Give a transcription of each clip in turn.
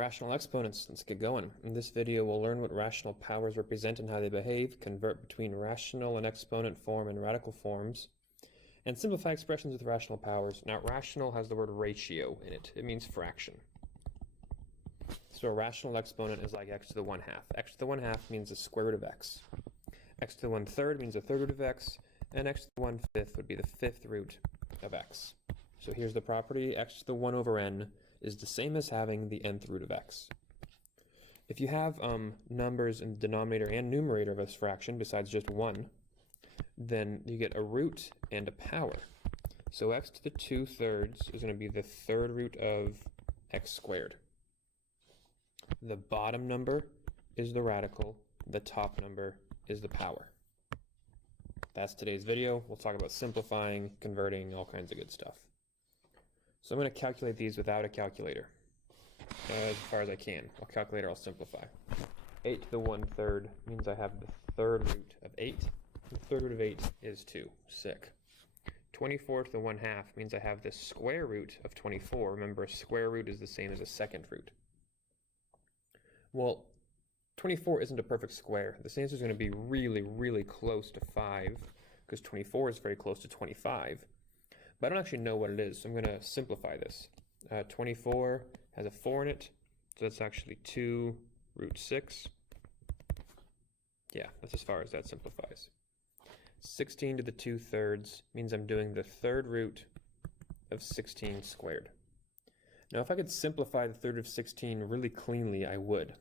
Rational exponents, let's get going. In this video, we'll learn what rational powers represent and how they behave, convert between rational and exponent form and radical forms, and simplify expressions with rational powers. Now, rational has the word ratio in it. It means fraction. So a rational exponent is like x to the 1/2. X to the 1/2 means the square root of x. X to the 1/3 means the third root of x, and x to the 1/5 would be the fifth root of x. So here's the property: x to the 1 over n is the same as having the nth root of x. If you have numbers in the denominator and numerator of a fraction besides just 1, then you get a root and a power. So x to the 2/3 is going to be the third root of x squared. The bottom number is the radical, the top number is the power. That's today's video. We'll talk about simplifying, converting, all kinds of good stuff. So I'm going to calculate these without a calculator as far as I can. I'll calculate or I'll simplify. 8 to the 1/3 means I have the third root of 8. The third root of 8 is 2. Sick. 24 to the 1/2 means I have the square root of 24. Remember, a square root is the same as a second root. Well, 24 isn't a perfect square. This answer is going to be really, really close to 5 because 24 is very close to 25. But I don't actually know what it is, so I'm going to simplify this. 24 has a 4 in it, so that's actually 2 root 6. Yeah, that's as far as that simplifies. 16 to the 2/3 means I'm doing the third root of 16 squared. Now, if I could simplify the third root of 16 really cleanly, I would.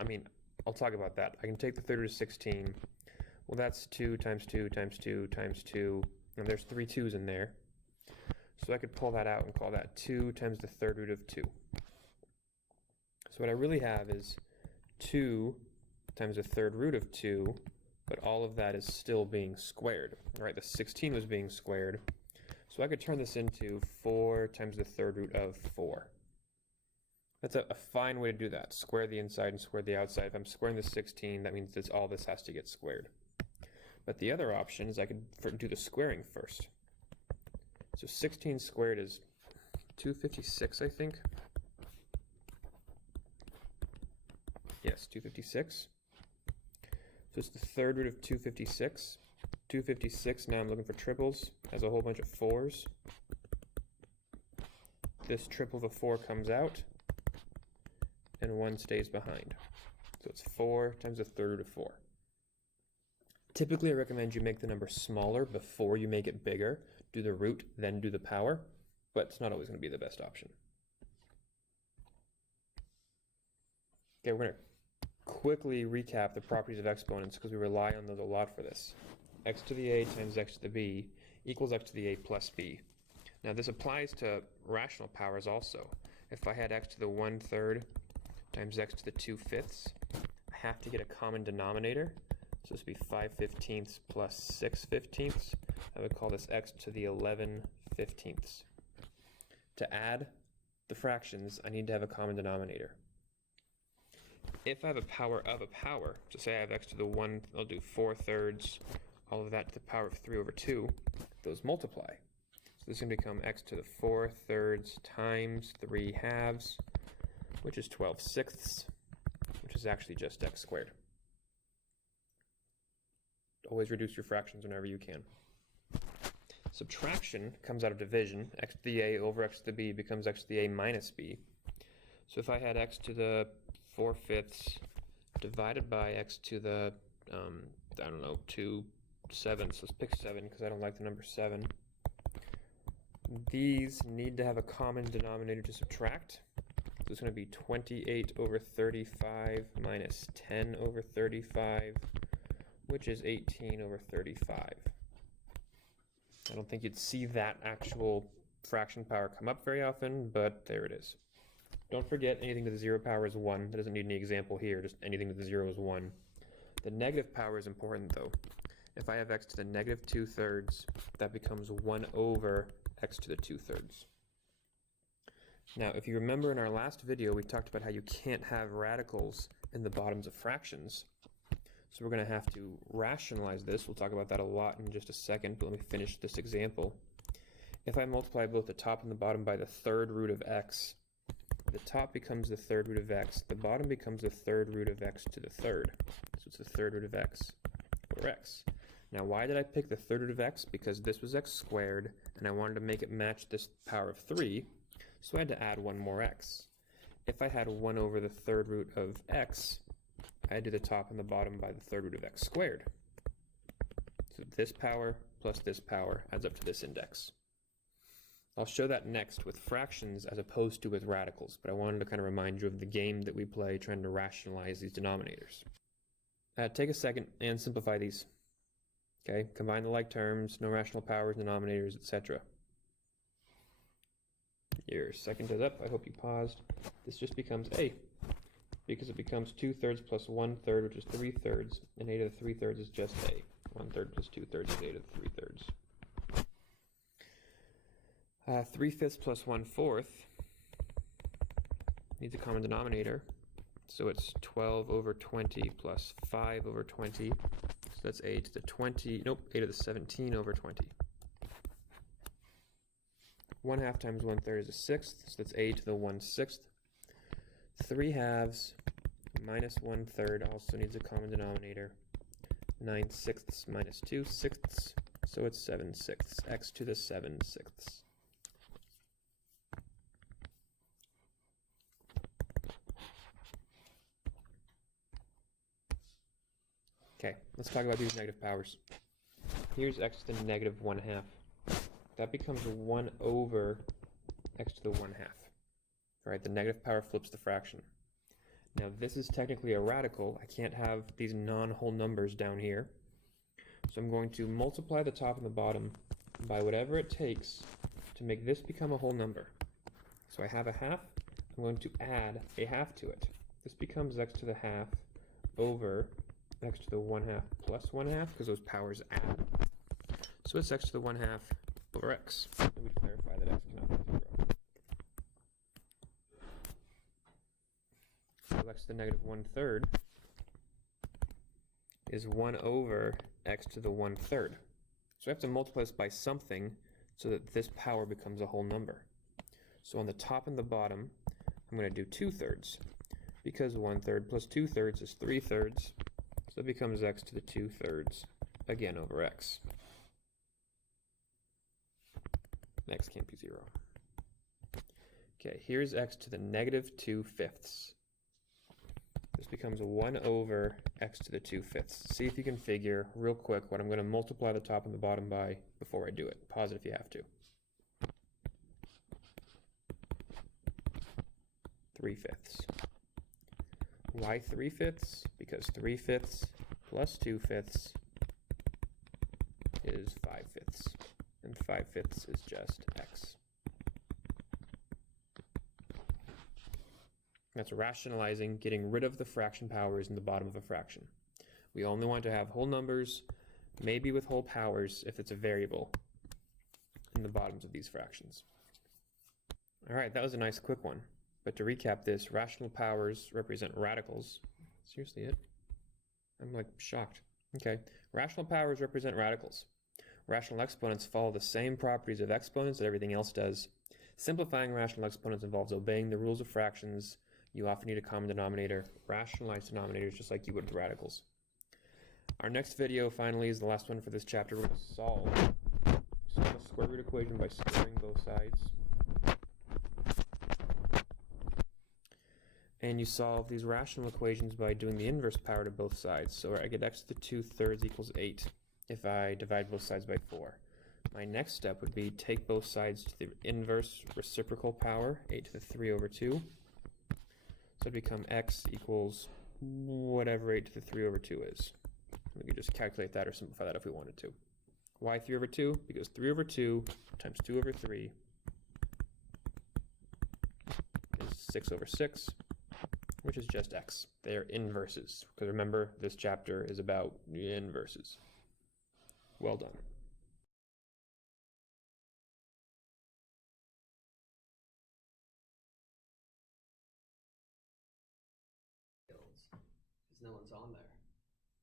I mean, I'll talk about that. I can take the third root of 16. Well, that's 2 times 2 times 2 times 2, and there's 3 2's in there. So I could pull that out and call that 2 times the third root of 2. So what I really have is 2 times the third root of 2, but all of that is still being squared. All right, the 16 was being squared. So I could turn this into 4 times the third root of 4. That's a fine way to do that. Square the inside and square the outside. If I'm squaring the 16, that means that all this has to get squared. But the other option is I could do the squaring first. So 16 squared is 256, I think. Yes, 256. So it's the third root of 256. 256, now I'm looking for triples, has a whole bunch of 4's. This triple of a 4 comes out, and 1 stays behind. So it's 4 times the third root of 4. Typically, I recommend you make the number smaller before you make it bigger. Do the root, then do the power, but it's not always going to be the best option. Okay, we're going to quickly recap the properties of exponents because we rely on those a lot for this. X to the a times x to the b equals x to the a plus b. Now this applies to rational powers also. If I had x to the 1/3 times x to the 2/5, I have to get a common denominator. So this would be 5/15 plus 6/15. I would call this x to the 11/15. To add the fractions, I need to have a common denominator. If I have a power of a power, so say I have x to the 1, I'll do 4/3, all of that to the power of 3 over 2, those multiply. So this is going to become x to the 4/3 times 3/2, which is 12/6, which is actually just x squared. Always reduce your fractions whenever you can. Subtraction comes out of division. X to the a over x to the b becomes x to the a minus b. So if I had x to the 4/5 divided by x to the, 2/7, so let's pick 7 because I don't like the number 7. These need to have a common denominator to subtract. So it's going to be 28 over 35 minus 10 over 35, which is 18 over 35. I don't think you'd see that actual fraction power come up very often, but there it is. Don't forget, anything to the 0 power is 1. That doesn't need any example here, just anything to the 0 is 1. The negative power is important though. If I have x to the negative 2/3, that becomes 1 over x to the 2/3. Now, if you remember in our last video, we talked about how you can't have radicals in the bottoms of fractions. So we're going to have to rationalize this. We'll talk about that a lot in just a second, but let me finish this example. If I multiply both the top and the bottom by the third root of x, the top becomes the third root of x, the bottom becomes the third root of x to the third. So it's the third root of x over x. Now why did I pick the third root of x? Because this was x squared, and I wanted to make it match this power of 3, so I had to add one more x. If I had 1 over the third root of x, I'd do the top and the bottom by the third root of x squared. So this power plus this power adds up to this index. I'll show that next with fractions as opposed to with radicals, but I wanted to kind of remind you of the game that we play trying to rationalize these denominators. Take a second and simplify these. Okay, combine the like terms, no rational powers, denominators, etc. Your second is up. I hope you paused. This just becomes a, because it becomes 2/3 plus 1/3, which is 3/3, and a to the 3/3 is just a. 1/3 plus 2/3 is a to the 3/3. 3/5 plus 1/4 needs a common denominator, so it's 12 over 20 plus 5 over 20, so that's a to the 20, nope, a to the 17 over 20. 1/2 times 1/3 is a sixth, so that's a to the 1/6. 3/2 minus 1/3 also needs a common denominator. 9/6 minus 2/6, so it's 7/6, x to the 7/6. Okay, let's talk about these negative powers. Here's x to the negative 1/2. That becomes 1 over x to the 1/2. Right, the negative power flips the fraction. Now this is technically a radical. I can't have these non-whole numbers down here. So I'm going to multiply the top and the bottom by whatever it takes to make this become a whole number. So I have a half. I'm going to add a half to it. This becomes x to the half over x to the 1/2 plus 1/2, because those powers add. So it's x to the 1/2 over x. And we clarify that x cannot be 0. So x to the negative 1/3 is 1 over x to the 1/3. So I have to multiply this by something so that this power becomes a whole number. So on the top and the bottom, I'm going to do 2/3, because 1/3 plus 2/3 is 3/3. So it becomes x to the 2/3 again over x. X can't be 0. Okay, here's x to the negative 2/5. This becomes 1 over x to the 2/5. See if you can figure real quick what I'm going to multiply the top and the bottom by before I do it. Pause it if you have to. 3/5. Why 3/5? Because 3/5 plus 2/5 is 5/5. And 5/5 is just x. That's rationalizing, getting rid of the fraction powers in the bottom of a fraction. We only want to have whole numbers, maybe with whole powers if it's a variable, in the bottoms of these fractions. All right, that was a nice quick one. But to recap this, rational powers represent radicals. Seriously, it? I'm like shocked. Okay, rational powers represent radicals. Rational exponents follow the same properties of exponents that everything else does. Simplifying rational exponents involves obeying the rules of fractions. You often need a common denominator. Rationalize denominators just like you would with radicals. Our next video, finally, is the last one for this chapter. We're going to solve a square root equation by squaring both sides. And you solve these rational equations by doing the inverse power to both sides. So I get x to the 2/3 equals 8 if I divide both sides by 4. My next step would be take both sides to the inverse reciprocal power, 8 to the 3 over 2. So it'd become x equals whatever 8 to the 3 over 2 is. We could just calculate that or simplify that if we wanted to. Why 3 over 2? Because 3 over 2 times 2 over 3 is 6 over 6, which is just x. They are inverses, because remember, this chapter is about inverses. Well done. Guilds, because no one's on there.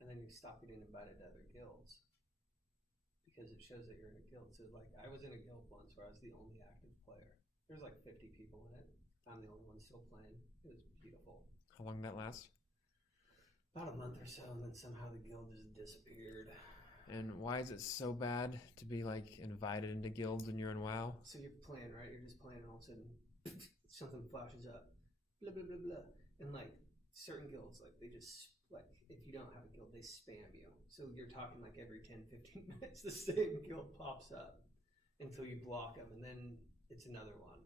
And then you stop getting invited to other guilds, because it shows that you're in a guild. So like, I was in a guild once where I was the only active player. There's like 50 people in it. I'm the only one still playing. It was beautiful. How long did that last? About a month or so, and then somehow the guild just disappeared. And why is it so bad to be like invited into guilds when you're in WoW? So you're playing, right? You're just playing, and all of a sudden, something flashes up, blah blah blah blah, and like certain guilds, like they just like if you don't have a guild, they spam you. So you're talking like every 10, 15 minutes, the same guild pops up until you block them, and then it's another one.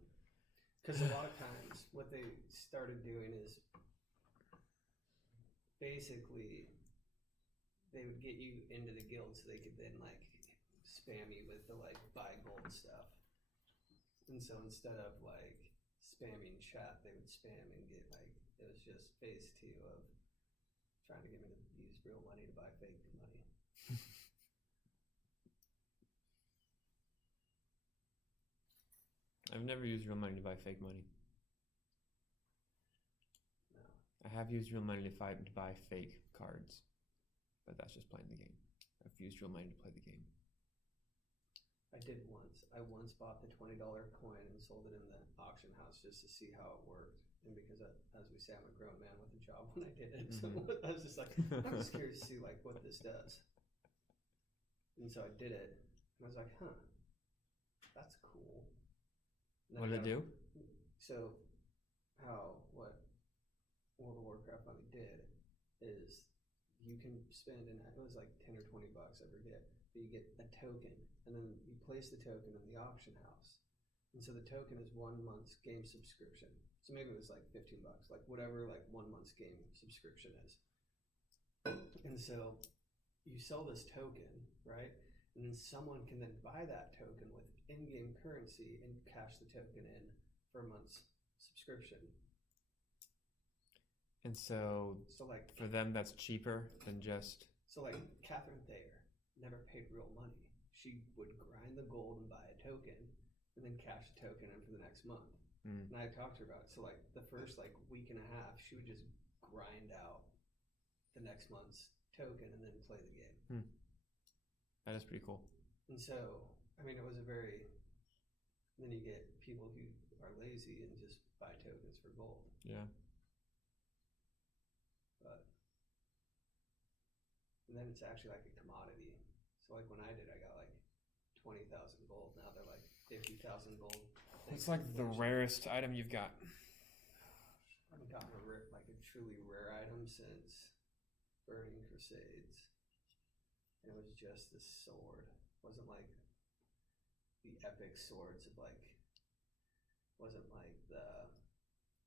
Because a lot of times, what they started doing is basically they would get you into the guild so they could then like spam you with the like buy gold stuff. And so instead of like spamming chat, they would spam and get like, it was just phase 2 of trying to get me to use real money to buy fake money. I've never used real money to buy fake money. No. I have used real money to buy fake cards, but that's just playing the game. I've used real money to play the game. I did once. I once bought the $20 coin and sold it in the auction house just to see how it worked. And because, as we say, I'm a grown man with a job when I did it. So I was just like, I'm just curious to see like what this does. And so I did it. And I was like, huh, that's cool. What did it do? So what World of Warcraft money did is you can spend, and it was like 10 or 20 bucks, I forget, but you get a token, and then you place the token in the auction house. And so the token is 1 month's game subscription. So maybe it was like 15 bucks, like whatever like 1 month's game subscription is. And so you sell this token, right? And then someone can then buy that token with in-game currency and cash the token in for a month's subscription. And so like for them, that's cheaper than just. So like Catherine Thayer never paid real money. She would grind the gold and buy a token, and then cash the token in for the next month. And I talked to her about it. So like the first like week and a half, she would just grind out the next month's token and then play the game. That is pretty cool. And so, I mean, it was a very. Then you get people who are lazy and just buy tokens for gold. Yeah. But and then it's actually like a commodity. So like when I did, I got like 20,000 gold. Now they're like 50,000 gold. It's like the rarest item you've got. I haven't gotten a truly rare item since Burning Crusades. And it was just this sword. It wasn't like the epic swords of like, wasn't like the,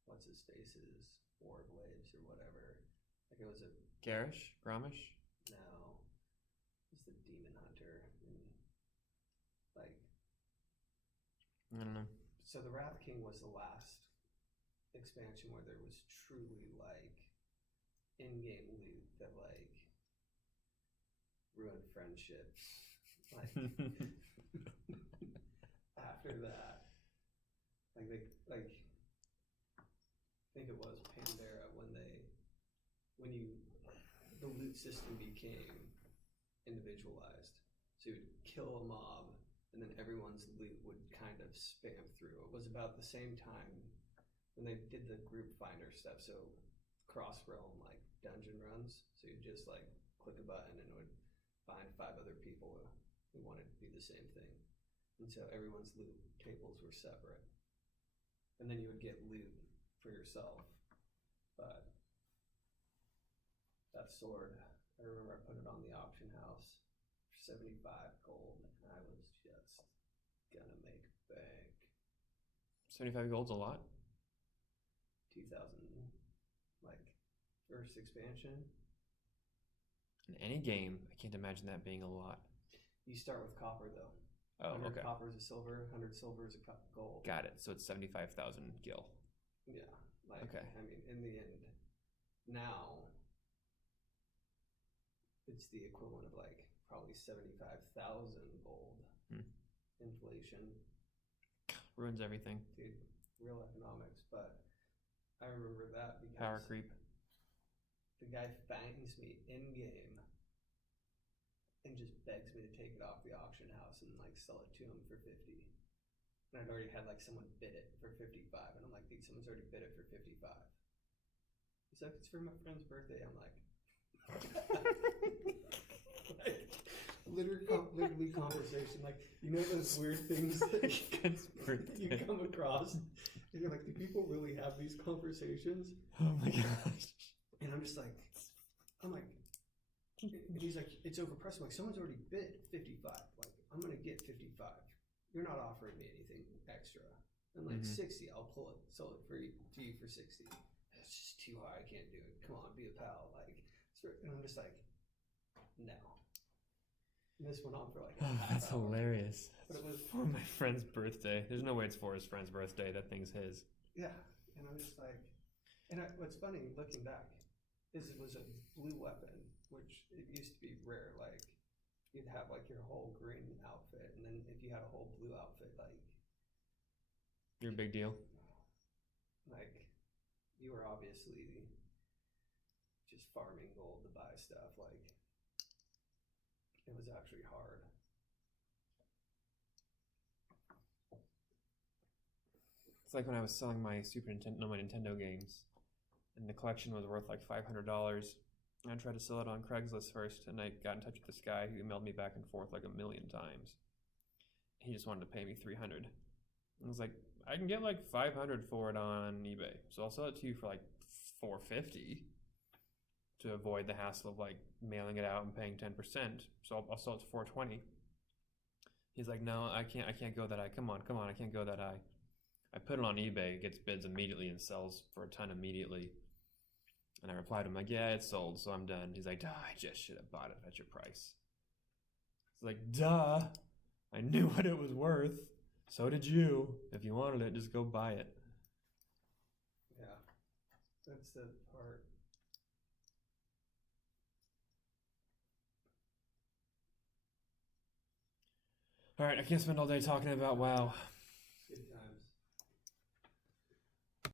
what's his face's War Blades or whatever. Like it was a Garish? Grommish? No. It's the Demon Hunter. And like I don't know. So the Wrath King was the last expansion where there was truly like in-game loot that like ruined friendships. Like after that, I think it was Pandera when the loot system became individualized. So you'd kill a mob, and then everyone's loot would kind of spam through. It was about the same time when they did the group finder stuff. So cross-realm like dungeon runs. So you'd just like click a button and it would find 5 other people who wanted to do the same thing. And so everyone's loot tables were separate. And then you would get loot for yourself. But that sword, I remember I put it on the auction house for 75 gold, and I was just gonna make bank. 75 gold's a lot. 2000, like, first expansion. In any game, I can't imagine that being a lot. You start with copper, though. Oh, 100 okay. copper is a silver, 100 silver is a gold. Got it. So it's 75,000 gil. Yeah. Like, okay. I mean, in the end, now, it's the equivalent of like probably 75,000 gold. Inflation ruins everything. Dude, real economics. But I remember that because power creep. The guy finds me in game and just begs me to take it off the auction house and like sell it to him for 50. And I'd already had like someone bid it for 55, and I'm like, dude, someone's already bid it for 55. He's like, it's for my friend's birthday. I'm like, like literally conversation. Like, you know those weird things that you come across, and you're like, do people really have these conversations? Oh my gosh. And I'm just like, and he's like, it's overpriced. I'm like, someone's already bid 55. Like, I'm gonna get 55. You're not offering me anything extra. And like 60, I'll sell it to you for 60. It's just too high. I can't do it. Come on, be a pal. Like, and I'm just like, no. And this went on for like. Oh, that's hilarious. But it was for my friend's birthday. There's no way it's for his friend's birthday. That thing's his. Yeah, and I'm just like, what's funny looking back is it was a blue weapon, which it used to be rare. Like, you'd have like your whole green outfit, and then if you had a whole blue outfit, like, you're a big deal. Like, you were obviously just farming gold to buy stuff. Like, it was actually hard. It's like when I was selling my my Nintendo games, and the collection was worth like $500. I tried to sell it on Craigslist first, and I got in touch with this guy who emailed me back and forth like 1,000,000 times. He just wanted to pay me $300. I was like, I can get like $500 for it on eBay, so I'll sell it to you for like $450 to avoid the hassle of like mailing it out and paying 10%. So I'll sell it to $420. He's like, no, I can't go that high. Come on, I can't go that high. I put it on eBay, it gets bids immediately and sells for a ton immediately. And I replied to him like, yeah, it's sold, so I'm done. He's like, duh, I just should have bought it at your price. It's like, duh, I knew what it was worth. So did you. If you wanted it, just go buy it. Yeah, that's the part. All right, I can't spend all day talking about WoW.